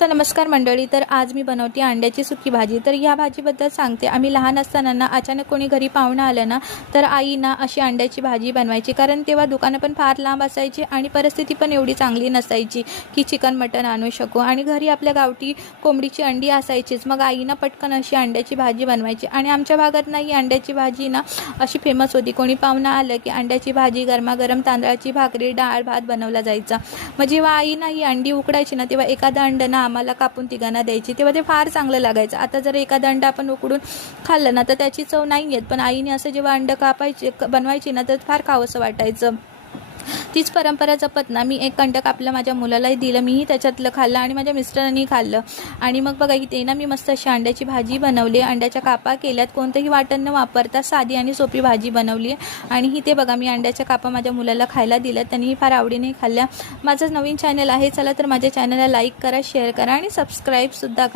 तर नमस्कार मंडळी, तर आज मी बनवते अंड्याची सुकी भाजी। तर ह्या भाजीबद्दल सांगते। आम्ही लहान असताना ना अचानक कोणी घरी पाहुणा आलं ना तर आई ना अशी अंड्याची भाजी बनवायची, कारण तेव्हा दुकानं पण फार लांब असायची आणि परिस्थिती पण एवढी चांगली नसायची की चिकन मटन आणू शकू, आणि घरी आपल्या गावठी कोंबडीची अंडी असायचीच। मग आई ना पटकन अशी अंड्याची भाजी बनवायची आणि आमच्या भागात ना ही अंड्याची भाजी ना अशी फेमस होती। कोणी पाहुणा आलं की अंड्याची भाजी, गरमागरम तांदळाची भाकरी, डाळ भात बनवला जायचा। मग जेव्हा आई ना ही अंडी उकडायची ना तेव्हा एखादा अंडा ना आम्हाला कापून तिघांना द्यायची, तेव्हा ते फार चांगलं लागायचं। आता जर एखादा अंडा आपण उकडून खाल्लं ना तर त्याची चव नाही येत, पण आईने असं जेव्हा अंड कापायचे बनवायची ना तर फार खावंसं वाटायचं। तीच परंपरा जपत ना मी एक अंडं कापलं, माझ्या मुलालाही दिलं, मीही त्याच्यातलं खाल्लं आणि माझ्या मिस्टरांनी खाल्लं। आणि मग बघा इथे ना मी मस्त अशी अंड्याची भाजी बनवली, अंड्याच्या कापा केल्यात, कोणतंही वाटण न वापरता साधी आणि सोपी भाजी बनवली आहे। आणि इथे बघा मी अंड्याच्या कापा माझ्या मुलाला खायला दिल्या, त्यांनीही फार आवडीने खाल्ल्या। माझं नवीन चॅनल आहे, चला तर माझ्या चॅनलला लाईक करा, शेअर करा आणि सबस्क्राईबसुद्धा करा।